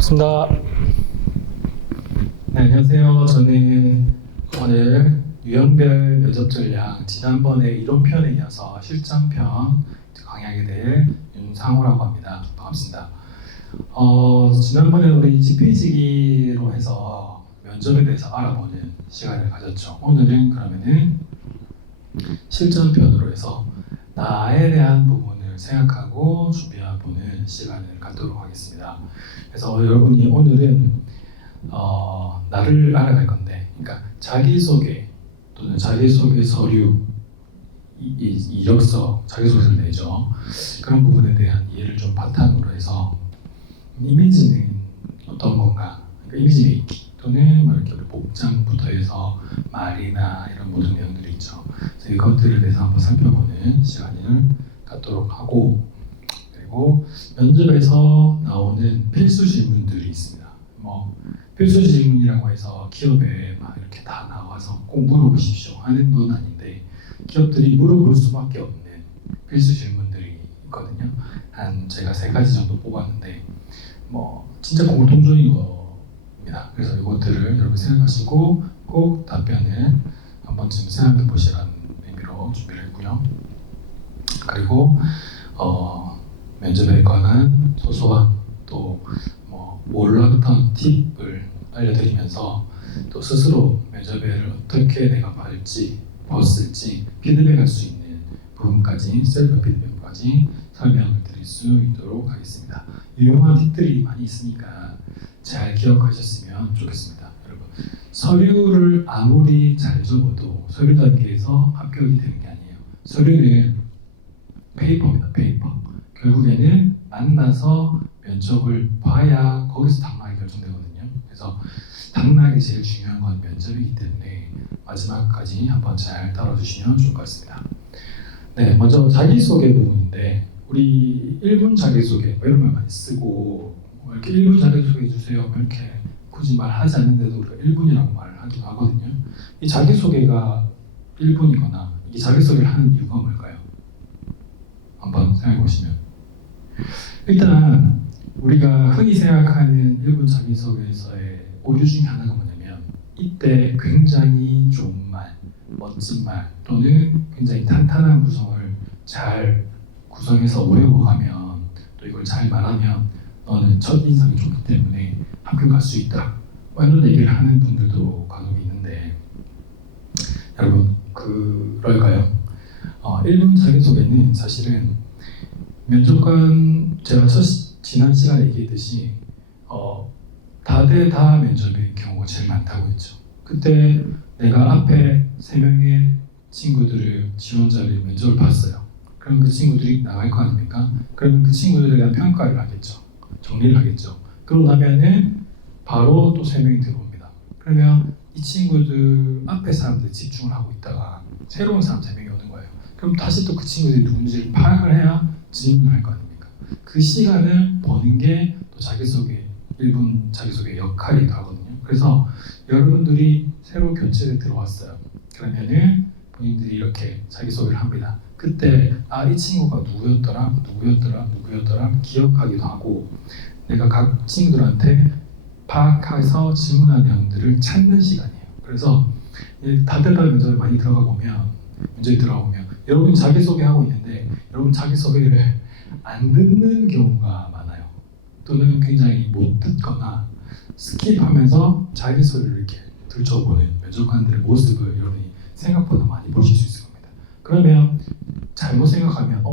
반갑습니다. 네, 안녕하세요. 저는 오늘 유형별 면접 전략 지난번에 이론편에 이어서 실전편 강의하게 될 윤상호라고 합니다. 반갑습니다. 지난번에 우리 지필지기로 해서 면접에 대해서 알아보는 시간을 가졌죠. 오늘은 그러면은 실전편으로 해서 나에 대한 부분을 생각하고 준비해보는 시간을 갖도록 하겠습니다. 그래서 여러분이 오늘은 나를 알아갈 건데, 그러니까 자기소개 또는 자기소개 서류, 이력서, 자기소개를 내죠. 그런 부분에 대한 이해를 좀 바탕으로 해서 이미지는 어떤 건가, 그러니까 이미지 메이킹 또는 뭐 이렇게 복장부터 해서 말이나 이런 모든 내용들이 있죠. 그래서 이것들에 대해서 한번 살펴보는 시간을 갖도록 하고, 그리고 면접에서 나오는 필수 질문들이 있습니다. 뭐 필수 질문이라고 해서 기업에 막 이렇게 다 나와서 꼭 물어보십시오 하는 건 아닌데, 기업들이 물어볼 수밖에 없는 필수 질문들이 있거든요. 한 제가 3가지 정도 뽑았는데 뭐 진짜 공통적인 겁니다. 그래서 이것들을 여러분 생각하시고 꼭 답변을 한 번쯤 생각해 보시라는 의미로 준비를 했고요. 그리고 면접에 관한 소소한 또 뭐 몰랐던 팁을 알려드리면서 또 스스로 면접을 어떻게 내가 봤을지 피드백할 수 있는 부분까지, 셀프 피드백까지 설명을 드릴 수 있도록 하겠습니다. 유용한 팁들이 많이 있으니까 잘 기억하셨으면 좋겠습니다. 여러분, 서류를 아무리 잘 적어도 서류 단계에서 합격이 되는 게 아니에요. 서류는 페이퍼입니다. 페이퍼. 결국에는 만나서 면접을 봐야 거기서 당락이 결정되거든요. 그래서 당락이 제일 중요한 건 면접이기 때문에 마지막까지 한번 잘 따라주시면 좋을 것 같습니다. 네, 먼저 자기소개 부분인데, 우리 1분 자기소개 이런 말 많이 쓰고 이렇게 1분 자기소개 해주세요 이렇게 굳이 말하지 않는데도 우리가 1분이라고 말을 하기도 하거든요. 이 자기소개가 1분이거나 이 자기소개를 하는 이유가 뭘까요? 한번 생각해 보시면, 일단 우리가 흔히 생각하는 1분 자기소개에서의 오류 중에 하나가 뭐냐면, 이때 굉장히 좋은 말, 멋진 말 또는 굉장히 탄탄한 구성을 잘 구성해서 외워가면, 또 이걸 잘 말하면 너는 첫인상이 좋기 때문에 합격할 수 있다, 이런 얘기를 하는 분들도 간혹 있는데, 여러분 그럴까요? 1분 자기소개는 사실은 면접관, 제가 지난 시간에 얘기했듯이 다대다 면접의 경우가 제일 많다고 했죠. 그때 내가 앞에 3명의 친구들을, 지원자를 면접을 봤어요. 그럼 그 친구들이 나갈 거 아닙니까? 그러면 그 친구들에 대한 평가를 하겠죠. 정리를 하겠죠. 그러고 나면은 바로 또 3명이 들어옵니다. 그러면 이 친구들 앞에 사람들이 집중을 하고 있다가 새로운 사람 3명이 오는 거예요. 그럼 다시 또 그 친구들이 누군지를 파악을 해야 질문을 할 거 아닙니까? 그 시간을 버는 게 또 자기소개, 1분 자기소개 역할이기도 하거든요. 그래서 여러분들이 새로 교체에 들어왔어요. 그러면은 본인들이 이렇게 자기소개를 합니다. 그때 이 친구가 누구였더라 기억하기도 하고, 내가 각 친구들한테 파악해서 질문한 내용들을 찾는 시간이에요. 그래서 다대다 면접에 많이 들어가 보면, 여러분이 자기소개하고 있는데 여러분 자기소개를 안 듣는 경우가 많아요. 또는 굉장히 못 듣거나 스킵하면서 자기소개를 이렇게 들춰보는 면접관들의 모습을 여러분이 생각보다 많이 보실 수 있을 겁니다. 그러면 잘못 생각하면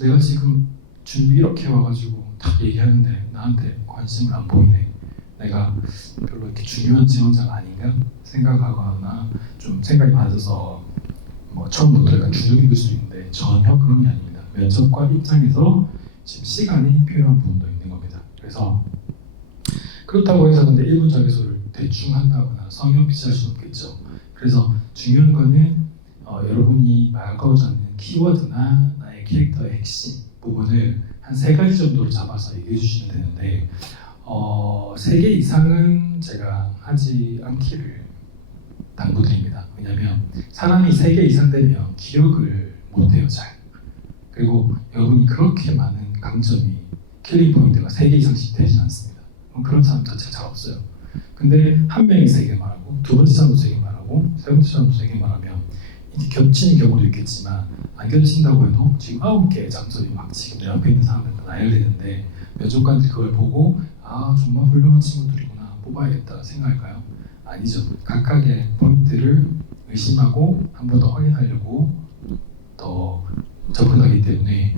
내가 지금 준비 이렇게 와가지고 딱 얘기하는데 나한테 관심을 안 보이네, 내가 별로 이렇게 중요한 지원자가 아닌가 생각하거나 좀 생각이 많아져서 처음부터 약간 주눅이 들 수도 있는데, 전혀 그런 게 아닙니다. 면접관 입장에서 지금 시간이 필요한 부분도 있는 겁니다. 그래서 그렇다고 해서 근데 1분 자기소개를 대충 한다거나 성형 비치할 수는 없겠죠. 그래서 중요한 거는 여러분이 말하고자 하는 키워드나 나의 캐릭터의 핵심 부분을 한 3가지 정도로 잡아서 얘기해 주시면 되는데, 3개 이상은 제가 하지 않기를 당부드립니다. 왜냐하면 사람이 3개 이상 되면 기억을 못해요, 잘. 그리고 여러분이 그렇게 많은 강점이, 킬링 포인트가 3개 이상씩 되지 않습니다. 그런 사람 자체가 잘 없어요. 근데 한 명이 세게 말하고 두 번째 사람도 세게 말하고 세 번째 사람도 세게 말하면 이게 겹치는 경우도 있겠지만 안 겹친다고 해도 지금 9개의 장소이 막 지금 내 앞에 있는 사람들과 나열되는데 면접관들이 그걸 보고 아 정말 훌륭한 친구들이구나 뽑아야겠다 생각할까요? 아니죠. 각각의 포인트를 의심하고 한 번 더 확인하려고 더 접근하기 때문에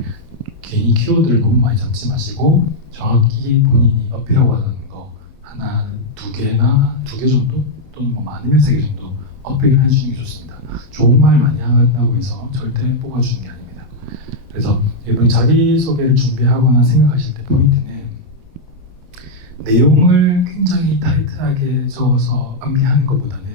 괜히 키워드를 너무 많이 잡지 마시고 정확히 본인이 어필하고 하는 거 하나, 두 개나 2개 정도 또는 뭐 많으면 3개 정도 어필을 해주는 게 좋습니다. 좋은 말 많이 한다고 해서 절대 뽑아주는 게 아닙니다. 그래서 여러분 자기소개를 준비하거나 생각하실 때 포인트는 내용을 굉장히 타이트하게 적어서 암기하는 것보다는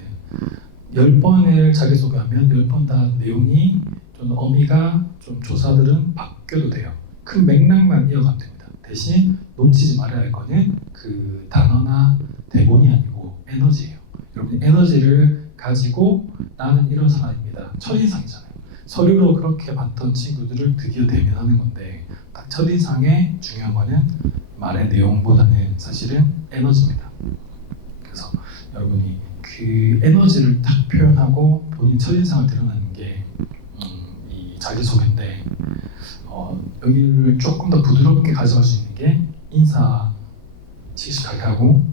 10번을 자기소개하면 10번 다 내용이 또는 어미가 좀 조사들은 바뀌어도 돼요. 큰 맥락만 이어가면 됩니다. 대신 놓치지 말아야 할 거는 그 단어나 대본이 아니고 에너지예요. 여러분 에너지를 가지고 나는 이런 사람입니다. 첫인상이잖아요. 서류로 그렇게 봤던 친구들을 드디어 대면하는 건데 딱 첫인상에 중요한 거는 말의 내용보다는 사실은 에너지입니다. 그래서 여러분이 그 에너지를 딱 표현하고 본인 첫인상을 드러내는 게 이 자기소개인데 여기를 조금 더 부드럽게 가져갈 수 있는 게 인사 씩씩하게 하고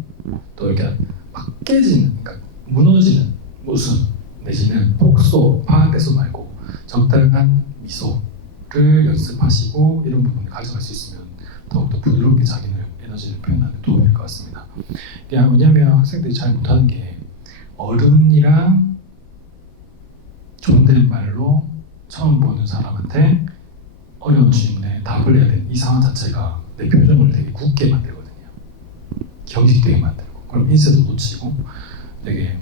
또 이렇게 막 깨지는 그러니까 무너지는 웃음 내지는 폭소, 파악대소 말고 적당한 미소를 연습하시고 이런 부분을 가져갈 수 있으면 더욱더 부드럽게 자기를 에너지를 표현하는 데 도움이 될 것 같습니다. 왜냐하면 학생들이 잘 못하는 게 어른이랑 존댓말로 처음 보는 사람한테 어려운 질문에 답을 해야 되는 이 상황 자체가 내 표정을 되게 굳게 만들거든요. 경직되게 만들고 그럼 인쇄도 놓치고 되게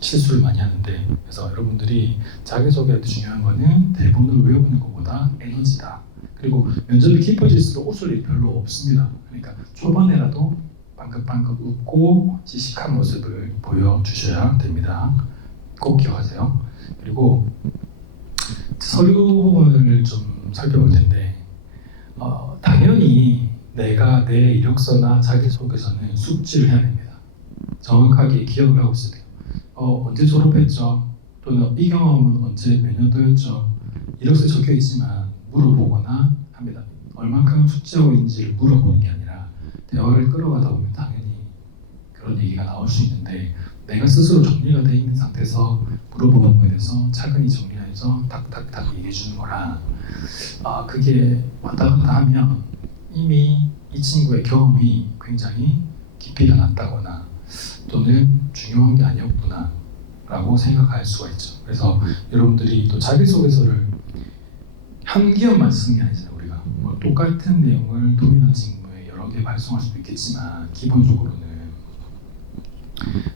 실수를 많이 하는데 그래서 여러분들이 자기소개할 때 중요한 거는 대본을 외우는 것보다 에너지다. 그리고 면접이 깊어질수록 웃을 일이 별로 없습니다. 그러니까 초반에라도 빵긋빵긋 웃고 씩씩한 모습을 보여주셔야 됩니다. 꼭 기억하세요. 그리고 서류 부분을 좀 살펴볼 텐데 당연히 내가 내 이력서나 자기소개서는 숙지를 해야 됩니다. 정확하게 기억을 하고 있어야 돼요. 언제 졸업했죠? 또는 이 경험은 언제 몇 년도였죠? 이력서에 적혀 있지만 물어보거나 합니다. 얼만큼 숙지하고 있는지를 물어보는 게 아니라 대화를 끌어가다 보면 당연히 그런 얘기가 나올 수 있는데 내가 스스로 정리가 돼 있는 상태에서 물어보는 거에 대해서 차근히 정리해서 탁탁탁 얘기해 주는 거라 그게 왔다 갔다 하면 이미 이 친구의 경험이 굉장히 깊이가 낮다거나 또는 중요한 게 아니었구나 라고 생각할 수가 있죠. 그래서 여러분들이 또 자기소개서를 한 기업만 쓰는 게 아니잖아요. 우리가 뭐 똑같은 내용을 동일한 직무에 여러 개 발송할 수도 있겠지만 기본적으로는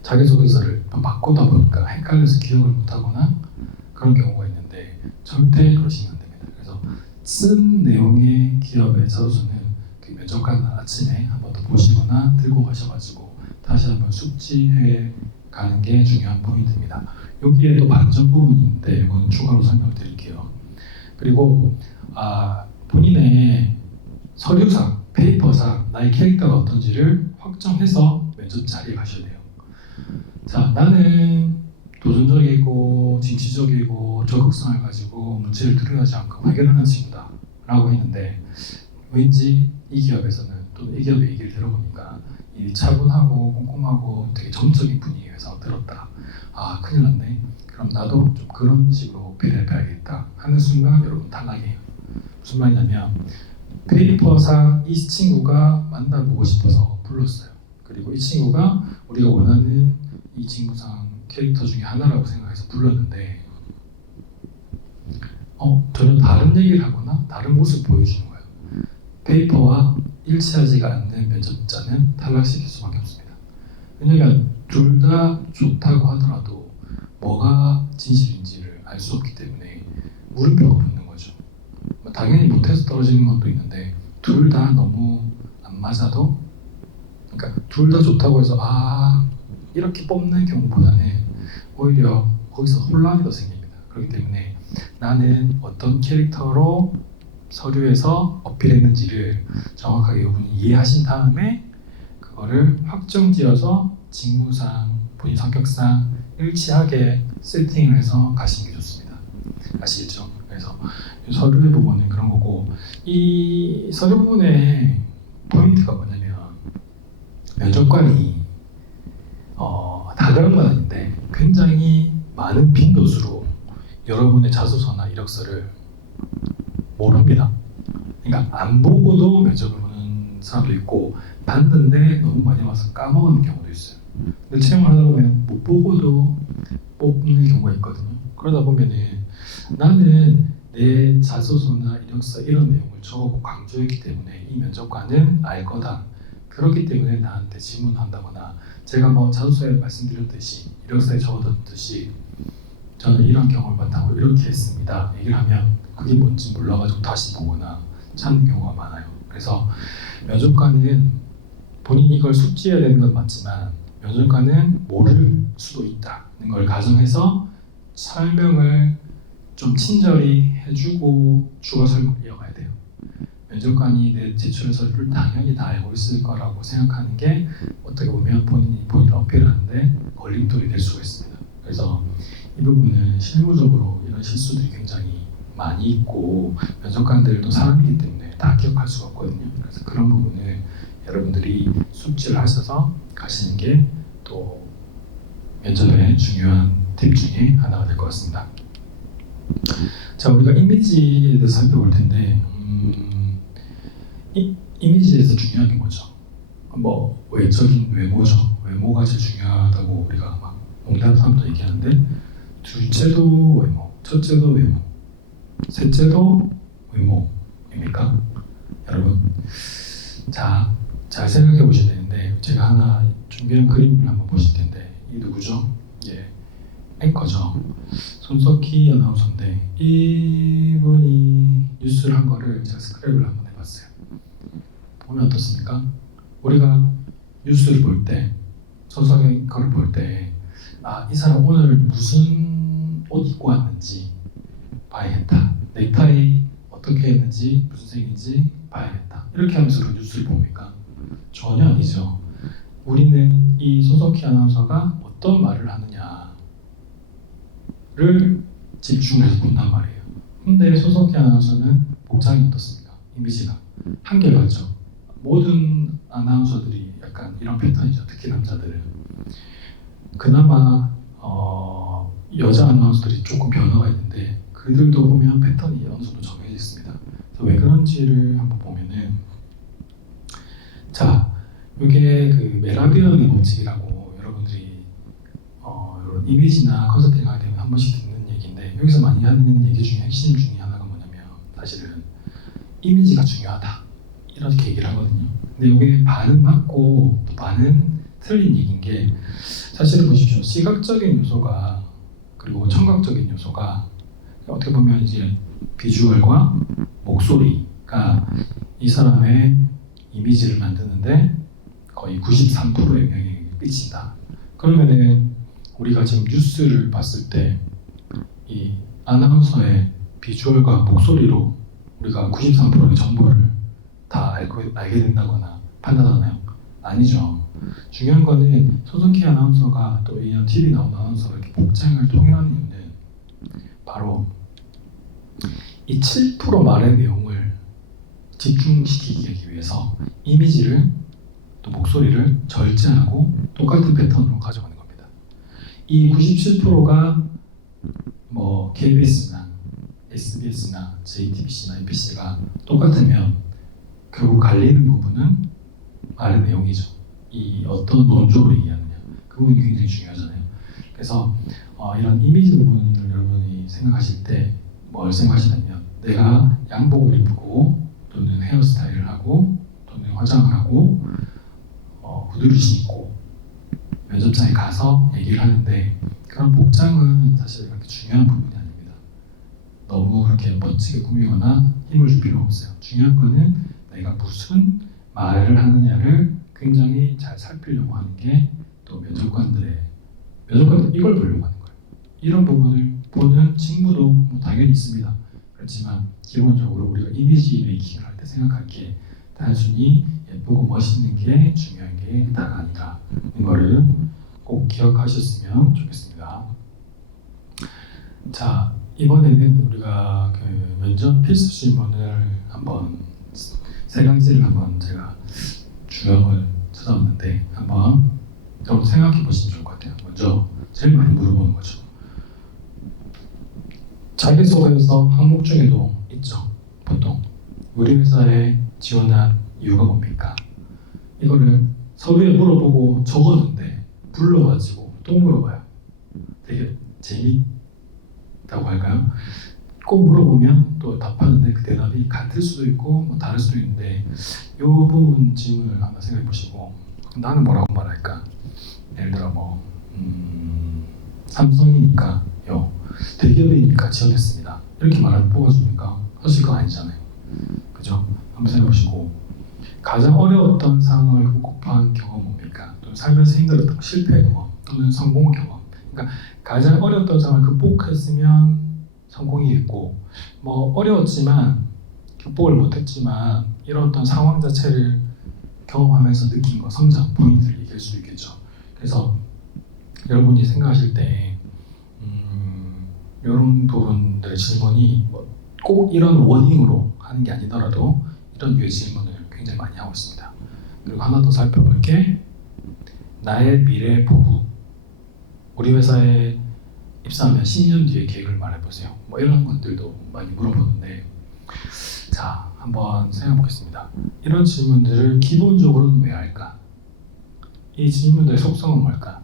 자기소개서를 바꾸다 보니까 헷갈려서 기억을 못하거나 그런 경우가 있는데 절대 그러시면 안 됩니다. 그래서 쓴 내용의 기업의 자소서는 그 면접관 아침에 한 번 더 보시거나 들고 가셔가지고 다시 한번 숙지해 가는 게 중요한 포인트입니다. 여기에 또 반전 부분이 있는데 이건 추가로 설명드릴게요. 그리고 본인의 서류상, 페이퍼상 나의 캐릭터가 어떤지를 확정해서 면접 자리에 가셔야 돼요. 자, 나는 도전적이고 진취적이고 적극성을 가지고 문제를 두려워하지 않고 해결하는 친구다 라고 했는데 왠지 이 기업에서는 또는 이 기업의 얘기를 들어보니까 이 차분하고 꼼꼼하고 되게 정적인 분위기 회사가 들었다. 큰일 났네. 그럼 나도 좀 그런 식으로 배려해봐야겠다 하는 순간 여러분 탈락이에요. 무슨 말이냐면 페이퍼상 이 친구가 만나보고 싶어서 불렀어요. 그리고 이 친구가 우리가 원하는 이 친구상 캐릭터 중에 하나라고 생각해서 불렀는데 전혀 다른 얘기를 하거나 다른 모습 보여주는 거예요. 페이퍼와 일치하지가 않는 면접자는 탈락시킬 수밖에 없습니다. 왜냐하면 둘 다 좋다고 하더라도 뭐가 진실인지를 알 수 없기 때문에 물음표가 붙는 거죠. 당연히 못해서 떨어지는 것도 있는데 둘 다 너무 안 맞아도 그러니까 둘 다 좋다고 해서 이렇게 뽑는 경우보다는 오히려 거기서 혼란이 더 생깁니다. 그렇기 때문에 나는 어떤 캐릭터로 서류에서 어필했는지를 정확하게 이분이 이해하신 다음에 그거를 확정지어서 직무상, 본인 성격상 일치하게 세팅을 해서 가시는 게 좋습니다. 아시겠죠? 그래서 서류의 부분은 그런 거고, 이 서류 부분의 포인트가 뭐냐면 면접관이 다 그런 건 아닌데 굉장히 많은 빈도수로 여러분의 자소서나 이력서를 모릅니다. 그러니까 안 보고도 면접을 보는 사람도 있고 봤는데 너무 많이 와서 까먹은 경우도 있어요. 근데 채용을 하다 보면 못 보고도 뽑는 경우가 있거든요. 그러다 보면은 나는 내 자소서나 이력서 이런 내용을 적어고 강조했기 때문에 이 면접관은 알 거다. 그렇기 때문에 나한테 질문한다거나, 제가 뭐 자소서에 말씀드렸듯이 이력서에 적어뒀듯이 저는 이런 경험을 바탕으로 이렇게 했습니다 얘기를 하면 그게 뭔지 몰라가지고 다시 보거나 찾는 경우가 많아요. 그래서 면접관은 본인이 이걸 숙지해야 되는 건 맞지만 면접관은 모를 수도 있다는 걸 가정해서 설명을 좀 친절히 해주고 주어 설명을 이어가야 돼요. 면접관이 내 제출한 서류를 당연히 다 알고 있을 거라고 생각하는 게 어떻게 보면 본인을 어필하는데 걸림돌이 될 수가 있습니다. 그래서 이 부분은 실무적으로 이런 실수들이 굉장히 많이 있고 면접관들도 사람이기 때문에 다 기억할 수가 없거든요. 그래서 그런 부분을 여러분들이 숙지를 하셔서 가시는 게 또 면접의 중요한 팁 중에 하나가 될 것 같습니다. 자, 우리가 이미지에 대해서 살펴볼 텐데 이미지에서 중요한 게 뭐죠? 뭐 외적인 외모죠. 외모가 제일 중요하다고 우리가 막 농담삼도 얘기하는데, 둘째도 외모, 첫째도 외모, 셋째도 외모입니까? 여러분, 자, 잘 생각해 보셔야 되는데, 제가 하나 준비한 그림을 한번 보실 텐데, 이 누구죠? 예, 앵커죠. 손석희 아나운서인데, 이분이 뉴스를 한 거를 제가 스크랩을 한번 해봤어요. 보면 어떻습니까? 우리가 뉴스를 볼 때, 손석희 앵커를 볼 때, 이 사람 오늘 무슨 옷 입고 왔는지 봐야겠다. 넥타이 어떻게 했는지, 무슨 색인지 봐야겠다. 이렇게 하면서 그 뉴스를 봅니까? 전혀 아니죠. 우리는 이 손석희 아나운서가 어떤 말을 하느냐를 집중해서 본단 말이에요. 근데 손석희 아나운서는 복장이 어떻습니까? 이미지가 한결같죠. 모든 아나운서들이 약간 이런 패턴이죠. 특히 남자들은. 그나마 여자 아나운서들이 조금 변화가 있는데 그들도 보면 패턴이 어느 정도 정해져 있습니다. 그래서 왜 그런지를 한번 보면은, 자, 이게 그 메라비언의 법칙이라고 여러분들이 이런 이미지나 컨설팅 하게 되면 한 번씩 듣는 얘기인데, 여기서 많이 하는 얘기 중에 핵심 중에 하나가 뭐냐면 사실은 이미지가 중요하다 이렇게 얘기를 하거든요. 근데 이게 반은 맞고 또 반은 틀린 얘기인 게, 사실은 보십시오. 시각적인 요소가 그리고 청각적인 요소가 어떻게 보면 이제 비주얼과 목소리가 이 사람의 이미지를 만드는데 거의 93%의 영향을 끼친다. 그러면은 우리가 지금 뉴스를 봤을 때 이 아나운서의 비주얼과 목소리로 우리가 93%의 정보를 다 알게 된다거나 판단하나요? 아니죠. 중요한 거는 손석희 아나운서가 또 이런 TV 나온 아나운서가 이렇게 복장을 통일하는 이유는 바로 이 7% 말의 내용을 집중시키기 위해서 이미지를 또 목소리를 절제하고 똑같은 패턴으로 가져가는 겁니다. 이 97%가 뭐 KBS나 SBS나 JTBC나 MBC가 똑같으면 결국 갈리는 부분은 말의 내용이죠. 이 어떤 논조로 얘기하느냐, 그 부분이 굉장히 중요하잖아요. 그래서 이런 이미지 부분을 여러분이 생각하실 때 뭘 생각하시냐면, 내가 양복을 입고 또는 헤어스타일을 하고 또는 화장을 하고 구두를 신고 면접장에 가서 얘기를 하는데, 그런 복장은 사실 그렇게 중요한 부분이 아닙니다. 너무 그렇게 멋지게 꾸미거나 힘을 줄 필요 없어요. 중요한 거는 내가 무슨 말을 하느냐를 굉장히 잘 살피려고 하는 게 또 면접관들 이걸 보려고 하는 거예요. 이런 부분을 보는 직무도 뭐 당연히 있습니다. 그렇지만 기본적으로 우리가 이미지 메이킹을 할 때 생각할 게 단순히 예쁘고 멋있는 게 중요한 게 다가 아니라 이거를 꼭 기억하셨으면 좋겠습니다. 자, 이번에는 우리가 그 면접 필수 질문을 한번 세 가지를 한번 제가 주역을 찾아왔는데 한번 여러분 생각해 보시면 좋을 것 같아요. 먼저 제일 많이 물어보는 거죠. 자기소개서 항목 중에도 있죠. 보통 우리 회사에 지원한 이유가 뭡니까? 이거를 서류에 물어보고 적었는데 불러가지고 또 물어봐요. 되게 재밌다고 할까요? 꼭 물어보면 또 답하는데 그 대답이 같을 수도 있고 뭐 다를 수도 있는데 이 부분 질문을 한번 생각해 보시고 나는 뭐라고 말할까? 예를 들어 뭐 삼성이니까요, 대기업이니까 지원했습니다. 이렇게 말하면 뽑아줍니까? 사실 그거 아니잖아요. 그죠? 한번 생각해 보시고 가장 어려웠던 상황을 극복한 경험 뭡니까? 또는 살면서 힘들었던 실패 경험 또는 성공 경험. 그러니까 가장 어려웠던 상황을 극복했으면 성공이겠고 뭐 어려웠지만 극복을 못했지만 이런 어떤 상황 자체를 경험하면서 느낀 거, 성장 포인트를 얘기할 수도 있겠죠. 그래서 여러분이 생각하실 때 이런 부분들의 질문이 뭐 꼭 이런 워딩으로 하는 게 아니더라도 이런 류의 질문을 굉장히 많이 하고 있습니다. 그리고 하나 더 살펴볼 게 나의 미래 포부. 우리 회사에 입사하면 10년 뒤의 계획을 말해보세요. 뭐 이런 것들도 많이 물어보는데 자, 한번 생각해 보겠습니다. 이런 질문들을 기본적으로는 왜 할까? 이 질문들의 속성은 뭘까?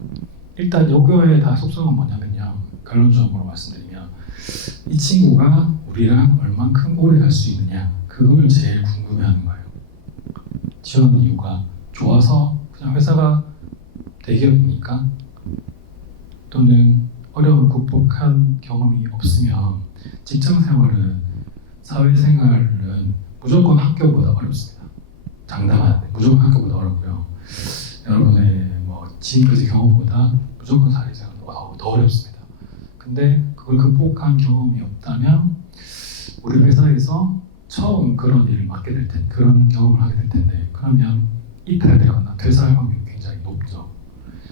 일단 요거의 다 속성은 뭐냐면요, 결론적으로 말씀드리면 이 친구가 우리랑 얼만큼 오래 갈 수 있느냐, 그걸 제일 궁금해하는 거예요. 지원 이유가 좋아서 그냥 회사가 대기업이니까 또는 어려움을 극복한 경험이 없으면 직장 생활은 사회생활은 무조건 학교보다 어렵습니다. 장담하는데 무조건 학교보다 어렵고요. 여러분의 뭐 지금까지 경험보다 무조건 사회생활은 더 어렵습니다. 근데 그걸 극복한 경험이 없다면 우리 회사에서 처음 그런 일을 맡게 될 텐데, 그런 경험을 하게 될 텐데, 그러면 이탈되거나 퇴사할 확률이 굉장히 높죠.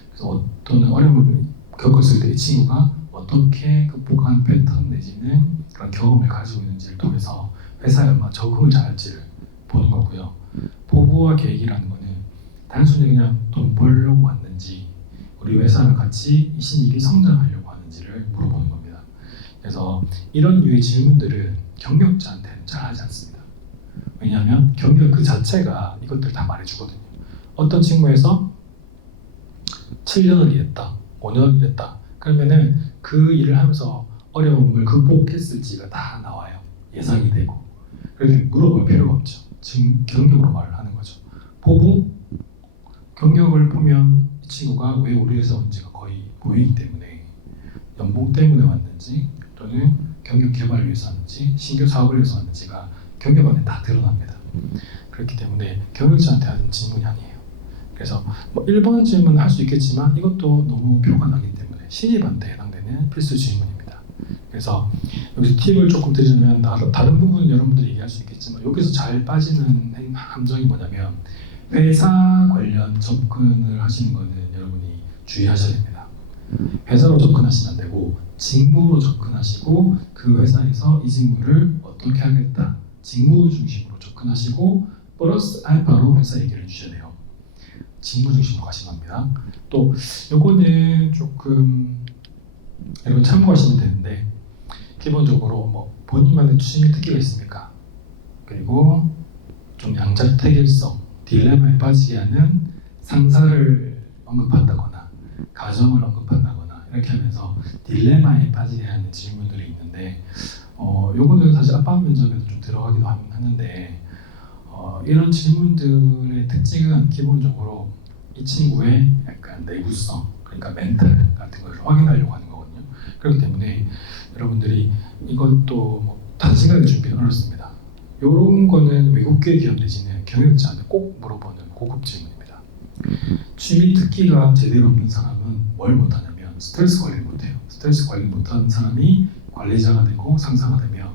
그래서 어떤 어려움을 겪었을 때 이 친구가 어떻게 극복한 패턴 내지는 그런 경험을 가지고 있는지를 통해서 회사에 얼마나 적응을 잘할지를 보는 거고요. 포부와 계획이라는 거는 단순히 그냥 돈 벌려고 왔는지 우리 회사랑 같이 이 신입이 성장하려고 하는지를 물어보는 겁니다. 그래서 이런 류의 질문들은 경력자한테는 잘 하지 않습니다. 왜냐하면 경력 그 자체가 이것들 다 말해주거든요. 어떤 직무에서 7년을 일했다, 5년을 일했다. 그러면은 그 일을 하면서 어려움을 극복했을지가 다 나와요. 예상이 되고. 그래서 물어볼 필요가 없죠. 지금 경력으로 말을 하는 거죠. 포부, 경력을 보면 이 친구가 왜 우리 회사 온지가 거의 보이기 때문에 연봉 때문에 왔는지 또는 경력 개발을 위해서 왔는지 신규 사업을 위해서 왔는지가 경력 안에 다 드러납니다. 그렇기 때문에 경력자한테 하는 질문이 아니에요. 그래서 뭐 1번 질문을 할 수 있겠지만 이것도 너무 표가 나기 때문에 신입한테 해당되는 필수 질문입니다. 그래서 여기서 팁을 조금 드리면 다른 부분은 여러분들이 얘기할 수 있겠지만 여기서 잘 빠지는 함정이 뭐냐면 회사 관련 접근을 하시는 거는 여러분이 주의하셔야 됩니다. 회사로 접근하시면 안 되고 직무로 접근하시고 그 회사에서 이 직무를 어떻게 하겠다, 직무 중심으로 접근하시고 플러스 알파로 회사 얘기를 해주셔야 돼요. 직무 중심으로 가시면 합니다. 또 요거는 조금 여러분 참고하시면 되는데 기본적으로 뭐 본인만의 취미 특기가 있습니까? 그리고 좀 양자택일성, 딜레마에 빠지게 하는 상사를 언급한다거나 가정을 언급한다거나 이렇게 하면서 딜레마에 빠지게 하는 질문들이 있는데 요거는 사실 압박 면접에도 좀 들어가기도 하는데 이런 질문들의 특징은 기본적으로 이 친구의 약간 내구성, 그러니까 멘탈 같은 걸 확인하려고 하는 거거든요. 그렇기 때문에 여러분들이 이것도 뭐 단시간에 준비는 어렵습니다. 이런 거는 외국계 기업 내지는 경영자한테 꼭 물어보는 고급 질문입니다. 취미 특기가 제대로 없는 사람은 뭘 못하냐면 스트레스 관리를 못해요. 스트레스 관리 못하는 사람이 관리자가 되고 상사가 되면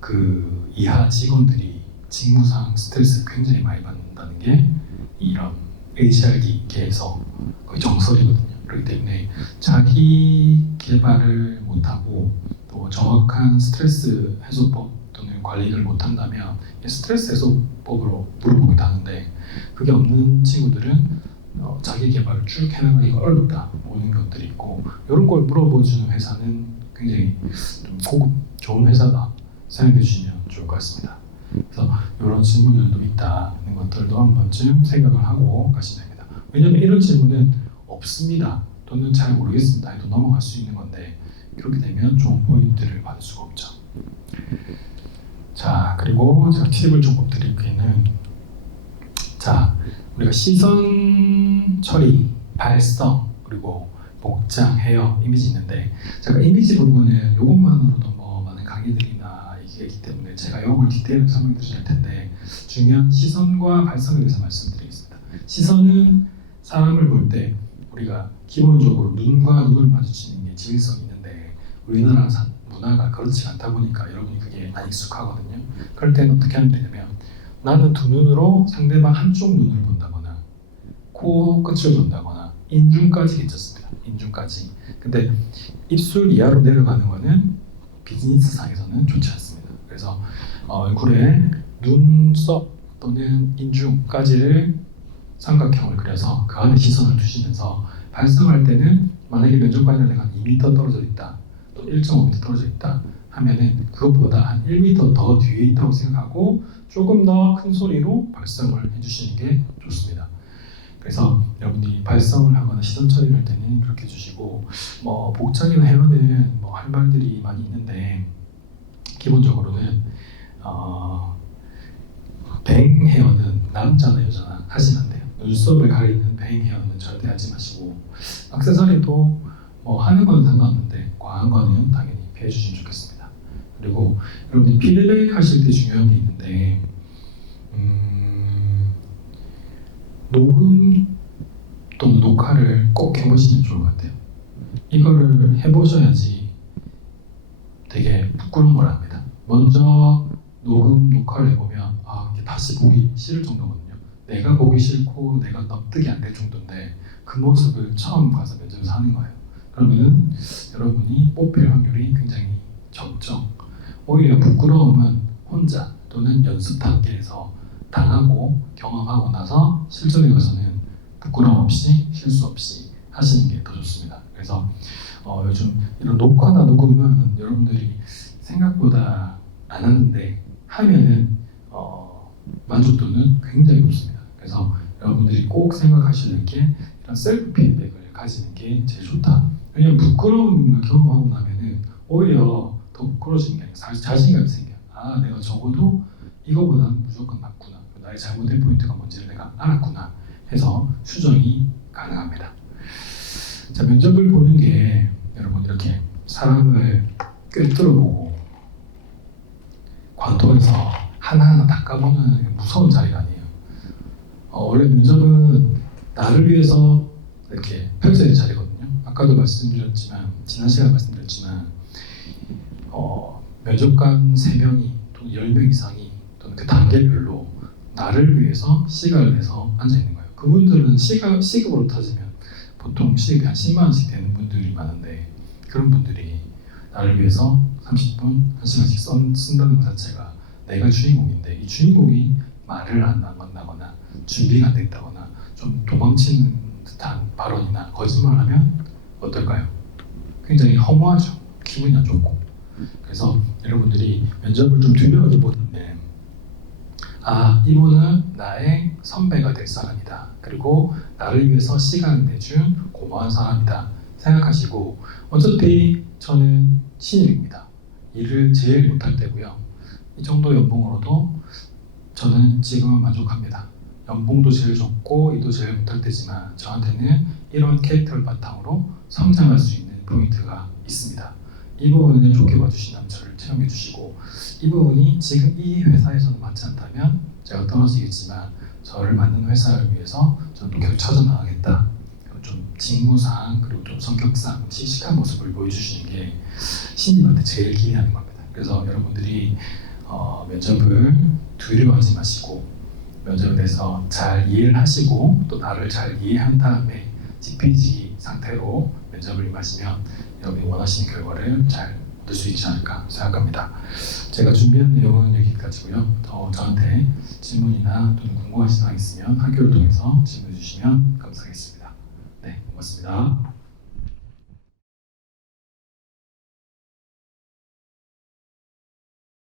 그 이하 직원들이 직무상 스트레스를 굉장히 많이 받는다는 게 이런 HR계에서 거의 정설이거든요. 그렇기 때문에 자기 개발을 못하고 또 정확한 스트레스 해소법 또는 관리를 못한다면 스트레스 해소법으로 물어보기도 하는데 그게 없는 친구들은 자기 개발을 쭉 해나가기가 어렵다 오는 것들이 있고 이런 걸 물어보주는 회사는 굉장히 좀 고급 좋은 회사다 생각해 주시면 좋을 것 같습니다. 그래서 이런 질문들도 있다는 것들도 한 번쯤 생각을 하고 가시면 됩니다. 왜냐하면 이런 질문은 없습니다 또는 잘 모르겠습니다 해도 넘어갈 수 있는 건데 그렇게 되면 좋은 포인트를 받을 수가 없죠. 자, 그리고 제가 팁을 조금 드리기는 자, 우리가 시선 처리, 발성, 그리고 목장, 헤어, 이미지 있는데 제가 이미지 부분은 이것만으로도 뭐 많은 강의들이나 얘기가 있기 때문에 제가 이걸 디테일하게 설명드릴 텐데 중요한 시선과 발성에 대해서 말씀드리겠습니다. 시선은 사람을 볼 때 우리가 기본적으로 눈과 눈을 마주치는 게 지일성이 있는데 우리나라 문화가 그렇지 않다 보니까 여러분이 그게 안 익숙하거든요. 그럴 때는 어떻게 하면 되냐면 나는 두 눈으로 상대방 한쪽 눈을 본다거나 코 끝을 본다거나 인중까지 괜찮습니다. 인중까지. 근데 입술 이하로 내려가는 거는 비즈니스상에서는 좋지 않습니다. 그래서 얼굴에 눈썹 또는 인중까지를 삼각형을 그려서 그 안에 시선을 두시면서 발성할 때는 만약에 면접관이랑 내가 2m 떨어져 있다 또 1.5m 떨어져 있다 하면은 그것보다 한 1m 더 뒤에 있다고 생각하고 조금 더 큰 소리로 발성을 해주시는 게 좋습니다. 그래서 여러분이 발성을 하거나 시선 처리를 할 때는 그렇게 해주시고 뭐 복장이나 헤어는 뭐 할 말들이 많이 있는데 기본적으로는 뱅 헤어는 남자나 여자나 하시면 안 돼요. 눈썹을 가리는 뱅 헤어는 절대 하지 마시고 액세서리도 뭐 하는 건 상관없는데 과한 거는 당연히 피해 주시면 좋겠습니다. 그리고 여러분이 피드백 하실 때 중요한 게 있는데 녹음 또는 녹화를 꼭 해보시면 좋을 것 같아요. 이거를 해보셔야지 되게 부끄러운 걸 압니다. 먼저 녹음 녹화를 해보면 이게 다시 보기 싫을 정도거든요. 내가 보기 싫고 내가 납득이 안 될 정도인데 그 모습을 처음 가서 면접에서 하는 거예요. 그러면은 여러분이 뽑힐 확률이 굉장히 적죠. 오히려 부끄러움은 혼자 또는 연습 단계에서 당하고 경험하고 나서 실전에 가서는 부끄러움 없이 실수 없이 하시는 게 더 좋습니다. 그래서 요즘 이런 녹화나 녹음은 여러분들이 생각보다 안 하는데 하면은 만족도는 굉장히 높습니다. 그래서 여러분들이 꼭 생각하셔야 될 게 이런 셀프 피드백을 가지는 게 제일 좋다. 왜냐면 부끄러움을 경험하고 나면은 오히려 더 부끄러워지는 게 아니라 자신감이 생겨요. 내가 적어도 이거보다는 무조건 낫구나. 나의 잘못된 포인트가 뭔지를 내가 알았구나 해서 수정이 가능합니다. 자, 면접을 보는 게 여러분 이렇게 사람을 꿰뚫어보고 관통해서 하나하나 닦아보는 무서운 자리가 아니에요. 원래 면접은 나를 위해서 이렇게 펼쳐진 자리거든요. 아까도 말씀드렸지만 지난 시간에 말씀드렸지만 면접관 3명이 또는 10명 이상이 또는 그 단계별로 나를 위해서 시간을 내서 앉아있는 거예요. 그분들은 시급으로 따지면 보통 시급이 한 10만 원씩 되는 분들이 많은데 그런 분들이 나를 위해서 30분, 1시간씩 쓴다는 것 자체가 내가 주인공인데 이 주인공이 말을 안 만나거나 준비가 안 됐다거나 좀 도망치는 듯한 발언이나 거짓말을 하면 어떨까요? 굉장히 허무하죠. 기분이 안 좋고. 그래서 여러분들이 면접을 좀 두려워하기 보다는 이분은 나의 선배가 될 사람이다. 그리고 나를 위해서 시간을 내준 고마운 사람이다. 생각하시고 어차피 저는 신입입니다. 일을 제일 못할 때고요. 이 정도 연봉으로도 저는 지금은 만족합니다. 연봉도 제일 적고 일도 제일 못할 때지만 저한테는 이런 캐릭터를 바탕으로 성장할 수 있는 포인트가 있습니다. 이 부분을 좋게 봐주신다면 저를 채용해 주시고 이 부분이 지금 이 회사에서는 맞지 않다면 제가 떨어지겠지만 저를 맞는 회사를 위해서 저는 또 계속 찾아나가겠다. 좀 직무상 그리고 좀 성격상 씩씩한 모습을 보여주시는 게 신입한테 제일 기대하는 겁니다. 그래서 여러분들이 면접을 두려워하지 마시고 면접에 대해서 잘 이해를 하시고 또 나를 잘 이해한 다음에 지피지기 상태로 면접을 임하시면 여러분이 원하시는 결과를 잘 얻을 수 있지 않을까 생각합니다. 제가 준비한 내용은 여기까지고요. 더 저한테 질문이나 또는 궁금하신 사항 있으면 학교를 통해서 질문해 주시면 감사하겠습니다. 네, 고맙습니다.